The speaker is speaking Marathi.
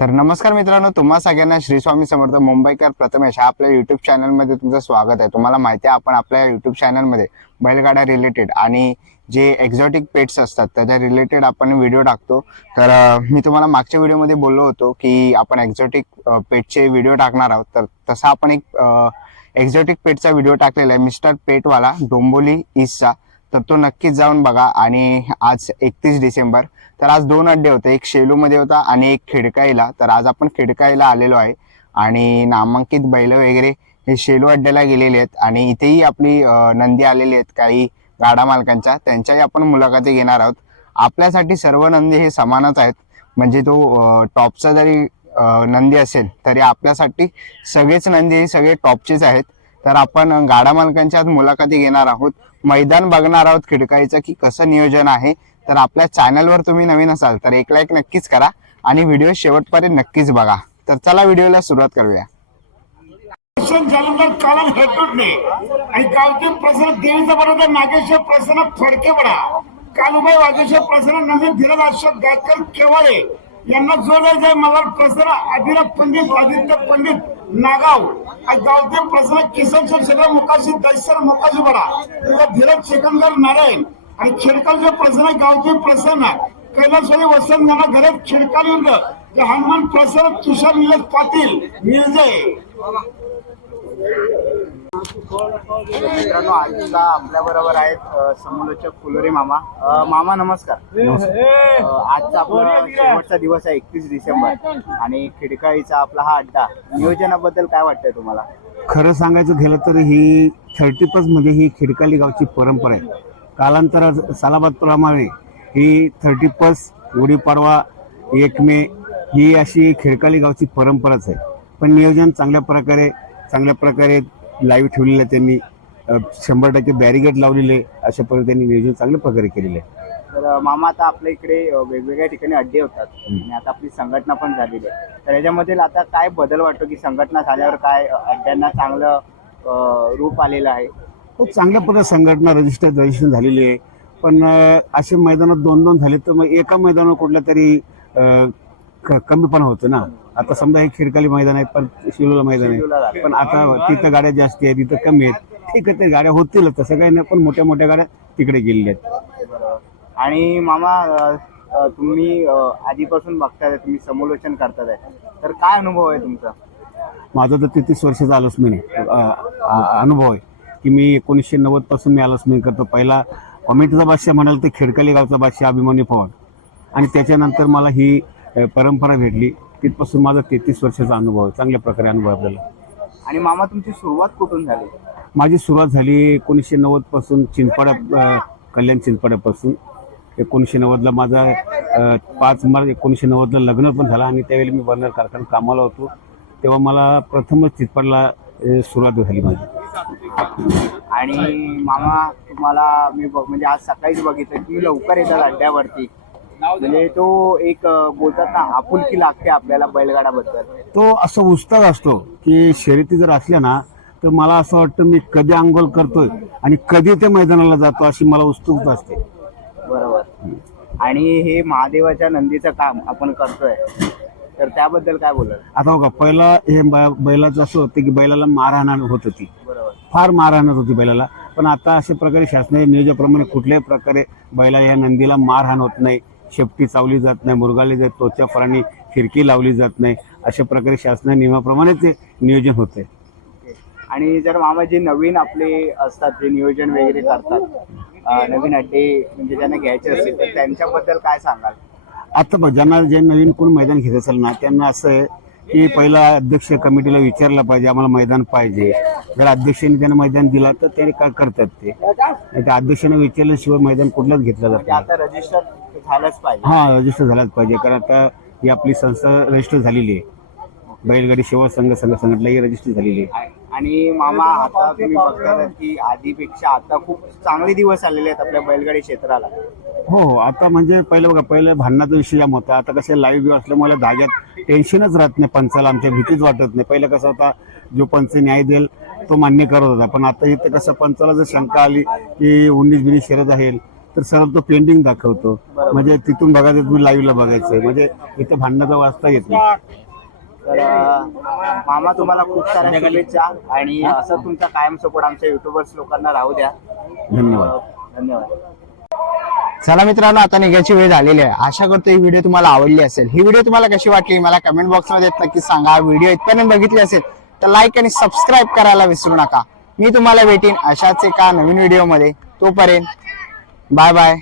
तर नमस्कार मित्रांनो, तुम्हा सगळ्यांना श्री स्वामी समर्थ मुंबईकर प्रथमेश हा आपल्या युट्यूब चॅनलमध्ये तुमचं स्वागत आहे। तुम्हाला माहिती आहे आपण आपल्या युट्यूब चॅनलमध्ये बैलगाड्या रिलेटेड आणि जे एक्झॉटिक पेट्स असतात त्याच्या रिलेटेड आपण व्हिडिओ टाकतो। तर मी तुम्हाला मागच्या व्हिडिओमध्ये बोललो होतो की आपण एक्झॉटिक पेटचे व्हिडिओ टाकणार आहोत। तर तसा आपण एक एक्झॉटिक पेटचा व्हिडिओ टाकलेला आहे, मिस्टर पेटवाला डोंबिवली ईस्टचा। तर तो नक्कीच जाऊन बघा। आणि आज 31 डिसेंबर, तर आज दोन अड्डे होते, एक शेलूमध्ये होता आणि एक खिडकाईला। तर आज आपण खिडकाईला आलेलो आहे आणि नामांकित बैल वगैरे हे शेलू अड्ड्याला गेलेले आहेत आणि इथेही आपली नंदी आलेली आहेत काही गाडा मालकांच्या, त्यांच्याही आपण मुलाखती घेणार आहोत। आपल्यासाठी सर्व नंदी हे समानच आहेत, म्हणजे तो टॉपचा जरी नंदी असेल तरी आपल्यासाठी सगळेच नंदी हे सगळे टॉपचेच आहेत। तर आपण गाडा मालकांच्या मुलाखती घेणार आहोत, मैदान बघणार आहोत खिडकाईचं की कसं नियोजन आहे। तर आपल्या चॅनलवर तुम्ही नवीन असाल तर एक लाईक नक्कीच करा आणि व्हिडिओ शेवटपर्यंत नक्कीच बघा। तर चला व्हिडिओला सुरुवात करूया। जालंधर कालन हेटूटने आणि गावचे प्रसन्न देवीचा बरोबर नागेश्वर प्रसन्न फडकेपडा कालुबाई वागेश्वर प्रसन्न नंदी धीरज अशोक गायकर केवाळे यांना जोडायचे मल्हार प्रसन्न आदिरा पंडित आदित्य पंडित नागाव आणि गावचे प्रसन्न किसन शेखर मुकाशी दैसर मुकाशी बडा धीरज शेखंदर नारायण आणि खिडकालचे प्रसन्न गावचे प्रसन्न कैलासवाडी वसंत यांना घरात खिडकाल विरुद्ध हनुमान प्रसन्न तुषार निलेश पाटील मिळजे। मित्रांनो, आता आपल्या बरोबर आहेत समोलोचक फुलोरी मामा। मामा नमस्कार। आजचा आपला शेवटचा दिवस आहे 31 डिसेंबर आणि खिडकाईचा आपला हा अड्डा, नियोजनाबद्दल काय वाटतंय तुम्हाला? खरं सांगायचं गेलं तर ही 30+ मध्ये ही खिडकाली गावची परंपरा आहे। कालांतरात सालाबादप्रमाणे ही 30+, गुढीपाडवा, 1 मे ही अशी खिडकाली गावची परंपराच आहे। पण नियोजन चांगल्या प्रकारे लाईव्ह ठेवलेलं आहे त्यांनी, 100% बॅरिगेड लावलेले, अशा प्रकारे त्यांनी नियोजन चांगल्या प्रकारे केलेलं आहे। तर मामा, आता आपल्या इकडे वेगवेगळ्या ठिकाणी अड्डे होतात आणि आता आपली संघटना पण झालेली आहे, तर याच्यामध्ये आता काय बदल वाटतो की संघटना झाल्यावर काय अड्ड्यांना चांगलं रूप आलेलं आहे? खूप चांगल्या प्रकारे संघटना रजिस्ट्रेशन झालेली आहे। पण असे मैदानात 2-2 झाले तर मग एका मैदानावर कुठल्या तरी कमीपणा होतं ना। आता समजा हे खिडकाली मैदान आहे पण शिलोला मैदान आहे, पण आता तिथं गाड्या जास्ती आहेत, तिथं कमी आहेत। ठीक आहे, ते गाड्या होतील तसं काही नाही, पण मोठ्या मोठ्या गाड्या तिकडे गेलेल्या आहेत। आणि मामा, तुम्ही आधीपासून बघताय, तुम्ही समोलोचन करताय, तर काय अनुभव आहे तुमचा? माझा तर 33 वर्षाचा आलोचमेन अनुभव आहे की मी 1990 पासून मी आलोचमेन करतो। पहिला कॉमेंटचा बादशाह म्हणाल तर खिडकाली गावचा बादशाह अभिमन्यू पवार, आणि त्याच्यानंतर मला ही परंपरा भेटली। तिथपासून माझा 33 वर्षाचा अनुभव आहे, चांगल्या प्रकारे अनुभव आपल्याला। आणि मामा, तुमची सुरुवात कुठून झाली? माझी सुरुवात झाली 1990 पासून, कल्याण चिंचपाड्यापासून। 1990ला माझा 5 मार्च 1990ला लग्न पण झालं आणि त्यावेळी मी बर्नर कारखान्यात कामाला होतो, तेव्हा मला प्रथमच चिंचपाडला सुरुवात झाली माझी। आणि मामा, तुम्हाला मी म्हणजे आज सकाळीच बघितलं, तुम्ही लवकर येतात अड्ड्यावरती, म्हणजे तो एक बोलतात ना आपुलकी लागते आपल्याला बैलगाड्याबद्दल। तो असं उत्साह असतो की शर्यती जर असल्या ना तर मला असं वाटतं मी कधी अंघोळ करतोय आणि कधी त्या मैदानाला जातो अशी मला उत्सुकता असते। बरोबर। आणि हे महादेवाच्या नंदीचं काम आपण करतोय, तर त्याबद्दल काय बोलाल? आता बघा, पहिला हे बैलाचं असं होतं की बैलाला मारहाण होत होती, बरोबर, फार मारहाण होती बैलाला। पण आता अशा प्रकारे शासनाच्या नियोजनाप्रमाणे कुठल्याही प्रकारे बैला या नंदीला मारहाण होत नाही, शेपटी चावली जात नाही, मुरगाळली जात, तोच्या फळांनी खिडकी लावली जात नाही, अशा प्रकारे शासनाच्या नियमाप्रमाणे ते नियोजन होते। आणि जर मामा जे नवीन आपले असतात, जे नियोजन वगैरे करतात, नवीन अड्डे म्हणजे ज्यांना घ्यायचे असतील, तर त्यांच्याबद्दल काय सांगाल? आता बघ, ज्यांना जे नवीन कोण मैदान घेत असेल ना त्यांना असं आहे की पहिला अध्यक्ष कमिटीला विचारलं पाहिजे आम्हाला मैदान पाहिजे। जर अध्यक्षांनी त्यांना मैदान दिला तर ते काय करतात, ते त्या अध्यक्षांना विचारल्याशिवाय मैदान कुठलंच घेतलं जात नाही। आता रजिस्टर झालंच पाहिजे। हां, रजिस्टर झालाच पाहिजे, कारण आता ही आपली संस्था रजिस्टर झालेली आहे, बैलगाडी सेवा संघ संघटना ही रजिस्टर झालेली आहे। आणि मामा, आता तुम्ही बघताय की आधीपेक्षा आता खूप चांगले दिवस आलेले आहेत आपल्या बैलगाडी क्षेत्राला। हो, आता म्हणजे पहिलं भांडणाचा विषय जाम होता, आता कसं लाईव्ह व्यू असल्यामुळे धाग्यात टेन्शनच राहत नाही, पंचाला आमच्या भीतीच वाटत नाही। पहिलं कसं होता, जो पंच न्याय देईल तो मान्य करत होता, पण आता इथं कसं पंचाला जर शंका आली की 19-20 शर्यत आहे तर सरळ तो पेंडिंग दाखवतो. म्हणजे तिथून बघायचं तुम्ही लाईव्हला बघायचं, म्हणजे इथं भांडणाचा वाजता येत नाही. तर मामा तुम्हाला खूप साऱ्या शुभेच्छा आणि असं तुमचा कायम सपोर्ट आमच्या युट्यूबर्स लोकांना राहू द्या. धन्यवाद. धन्यवाद. चला मित्रांनो, आता निघायची वेळ झालेली आहे. आशा करतो ही व्हिडिओ तुम्हाला आवडली असेल. ही व्हिडिओ तुम्हाला कशी वाटली मला कमेंट बॉक्स मध्ये नक्की सांगा. व्हिडिओ इथपर्यंत बघितली असेल तर लाईक आणि सबस्क्राईब करायला विसरू नका. मी तुम्हाला भेटीन अशाच एका नवीन व्हिडिओ मध्ये. तोपर्यंत बाय बाय.